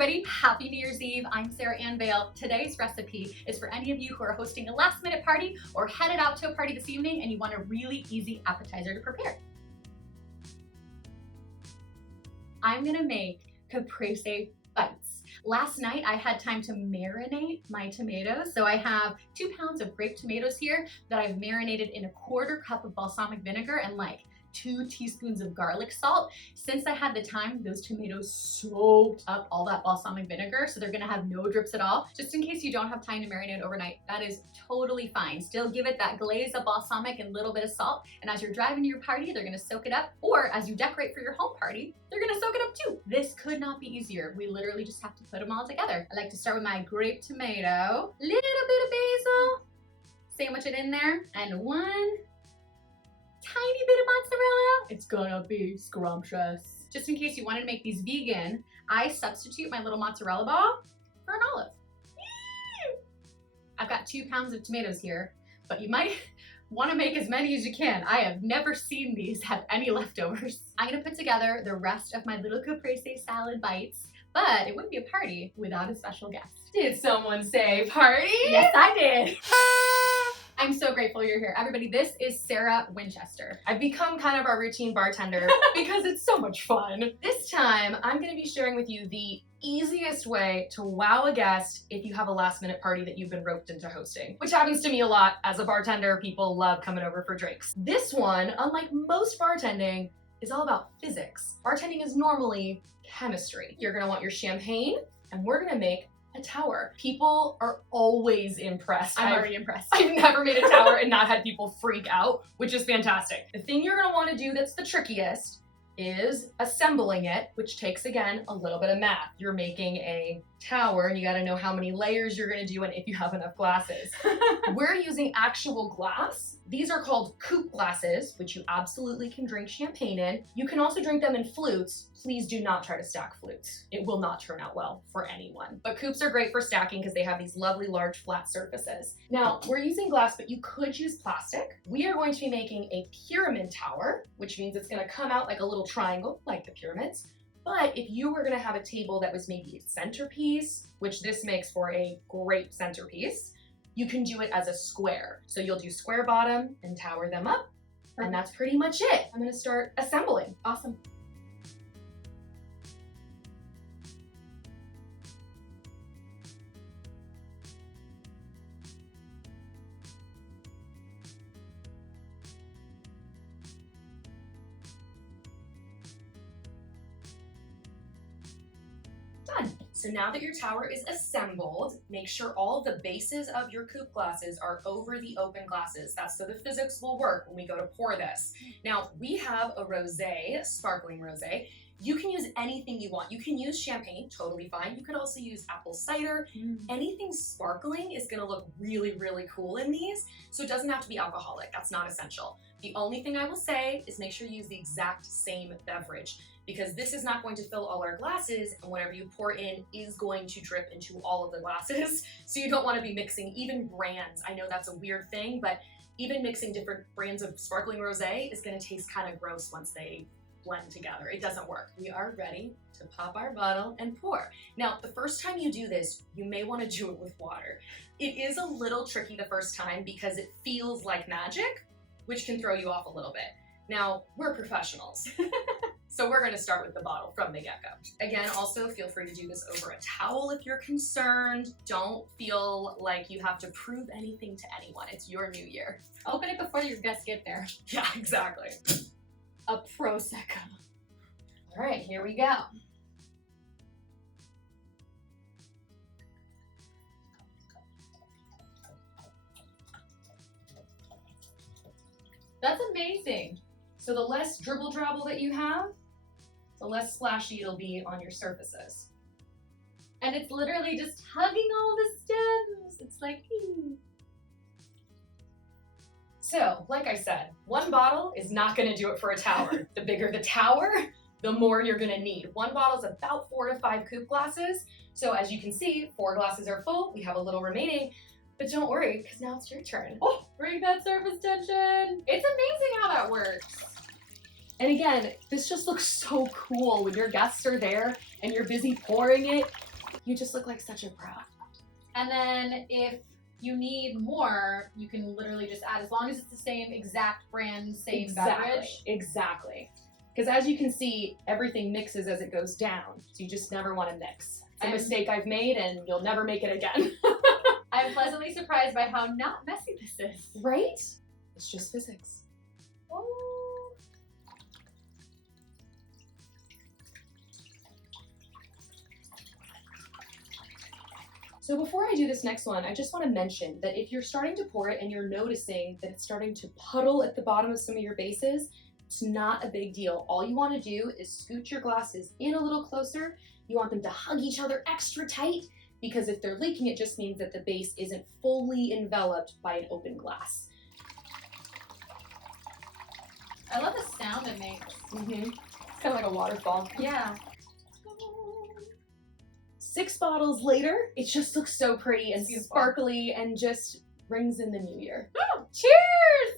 everybody, happy New Year's Eve. I'm Sarah Ann Vale. Today's recipe is for any of you who are hosting a last minute party or headed out to a party this evening and you want a really easy appetizer to prepare. I'm gonna make caprese bites. Last night I had time to marinate my tomatoes. So I have 2 pounds of grape tomatoes here that I've marinated in a 1/4 cup of balsamic vinegar and like 2 teaspoons of garlic salt. Since I had the time, those tomatoes soaked up all that balsamic vinegar, so they're gonna have no drips at all. Just in case you don't have time to marinate overnight, that is totally fine. Still give it that glaze of balsamic and a little bit of salt, and as you're driving to your party, they're gonna soak it up, or as you decorate for your home party, they're gonna soak it up too. This could not be easier. We literally just have to put them all together. I like to start with my grape tomato, little bit of basil, sandwich it in there, and one tiny bit of mozzarella. It's gonna be scrumptious. Just in case you wanted to make these vegan, I substitute my little mozzarella ball for an olive. I've got 2 pounds of tomatoes here, but you might want to make as many as you can. I have never seen these have any leftovers. I'm gonna put together the rest of my little caprese salad bites, but it wouldn't be a party without a special guest. Did someone say party? Yes, I did. I'm so grateful you're here. Everybody, this is Sarah Winchester. I've become kind of our routine bartender because it's so much fun. This time, I'm going to be sharing with you the easiest way to wow a guest if you have a last minute party that you've been roped into hosting, which happens to me a lot. As a bartender, people love coming over for drinks. This one, unlike most bartending, is all about physics. Bartending is normally chemistry. You're going to want your champagne, and we're going to make a tower. People are always impressed. I'm already impressed. I've never made a tower and not had people freak out, which is fantastic. The thing you're gonna wanna do that's the trickiest is assembling it, which takes, again, a little bit of math. You're making a tower and you gotta know how many layers you're gonna do and if you have enough glasses. We're using actual glass. These are called coupe glasses, which you absolutely can drink champagne in. You can also drink them in flutes. Please do not try to stack flutes. It will not turn out well for anyone. But coupes are great for stacking because they have these lovely large flat surfaces. Now, we're using glass, but you could use plastic. We are going to be making a pyramid tower, which means it's gonna come out like a little triangle, like the pyramids. But if you were gonna have a table that was maybe a centerpiece, which this makes for a great centerpiece, you can do it as a square. So you'll do square bottom and tower them up, and that's pretty much it. I'm gonna start assembling. Awesome. Done. So now that your tower is assembled, make sure all of the bases of your coupe glasses are over the open glasses. That's so the physics will work when we go to pour this. Now, we have a rosé, sparkling rosé. You can use anything you want. You can use champagne, totally fine. You could also use apple cider. Anything sparkling is gonna look really, really cool in these, so it doesn't have to be alcoholic. That's not essential. The only thing I will say is make sure you use the exact same beverage, because this is not going to fill all our glasses, and whatever you pour in is going to drip into all of the glasses. So you don't want to be mixing even brands. I know that's a weird thing, but even mixing different brands of sparkling rosé is going to taste kind of gross once they blend together. It doesn't work. We are ready to pop our bottle and pour. Now, the first time you do this, you may want to do it with water. It is a little tricky the first time because it feels like magic, which can throw you off a little bit. Now, we're professionals. So we're gonna start with the bottle from the get-go. Again, also feel free to do this over a towel if you're concerned. Don't feel like you have to prove anything to anyone. It's your new year. Open it before your guests get there. Yeah, exactly. A Prosecco. All right, here we go. That's amazing. So the less dribble drabble that you have, the less splashy it'll be on your surfaces. And it's literally just hugging all the stems. It's like, So, like I said, one bottle is not gonna do it for a tower. The bigger the tower, the more you're gonna need. One bottle is about 4 to 5 coupe glasses. So as you can see, 4 glasses are full. We have a little remaining. But don't worry, because now it's your turn. oh, bring that surface tension. It's amazing how that works. And again, this just looks so cool when your guests are there and you're busy pouring it. You just look like such a pro. And then if you need more, you can literally just add, as long as it's the same exact brand, same beverage. Exactly. Because as you can see, everything mixes as it goes down. So you just never want to mix. It's a mistake I've made and you'll never make it again. I'm pleasantly surprised by how not messy this is. Right? It's just physics. Oh. So before I do this next one, I just want to mention that if you're starting to pour it and you're noticing that it's starting to puddle at the bottom of some of your bases, it's not a big deal. All you want to do is scoot your glasses in a little closer. You want them to hug each other extra tight, because if they're leaking, it just means that the base isn't fully enveloped by an open glass. I love the sound it makes. It's kind of like a waterfall. Yeah. 6 bottles later, it just looks so pretty and Beautiful. sparkly and just brings in the new year. Oh, cheers!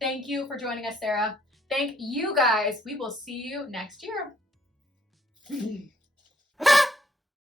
Thank you for joining us, Sarah. Thank you guys. We will see you next year.